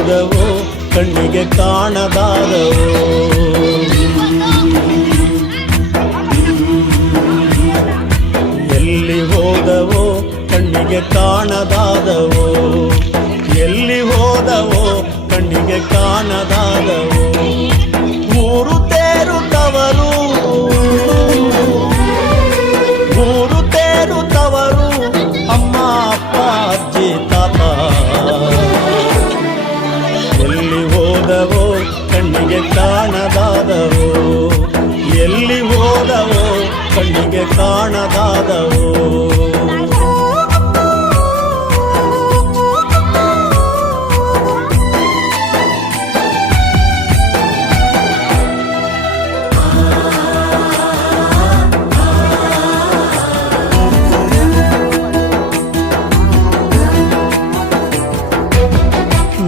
ಕಾಣಬಹುದವೋ ಕಣ್ಣಿಗೆ ಕಾಣಬಾರವೋ ಎಲ್ಲಿ ಹೋದವೋ, ಕಣ್ಣಿಗೆ ಕಾಣದಾದವೋ ಎಲ್ಲಿ ಹೋದವೋ, ಕಣ್ಣಿಗೆ ಕಾಣದಾದವೋ ಮೂರು ತೇರು ತವರು ಮೂರು ಕಾಣದಾದವೋ ಕಣ್ಣಿಗೆ ಕಾಣದಾದವೋ ಎಲ್ಲಿ ಹೋದವೋ ಕಣ್ಣಿಗೆ ಕಾಣದಾದವೋ.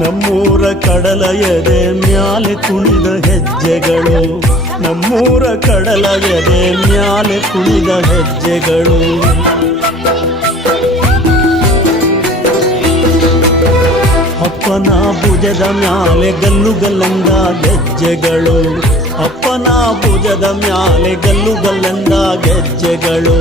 ನಮ್ಮೂರ ಕಡಲ ಎದೆ ಮ್ಯಾಲೆ ಕುಣಿದ ಹೆಜ್ಜೆಗಳು. ನಮ್ಮೂರ ಕಡಲ ಎದೆ ಮ್ಯಾಲೆ ಕುಣಿದ ಹೆಜ್ಜೆಗಳು. ಅಪ್ಪನ ಭುಜದ ಮ್ಯಾಲೆ ಗಲ್ಲು ಗಲ್ಲಂದ ಗೆಜ್ಜೆಗಳು. ಅಪ್ಪನ ಭುಜದ ಮ್ಯಾಲೆ ಗಲ್ಲು ಗಲ್ಲಂದ ಗೆಜ್ಜೆಗಳು.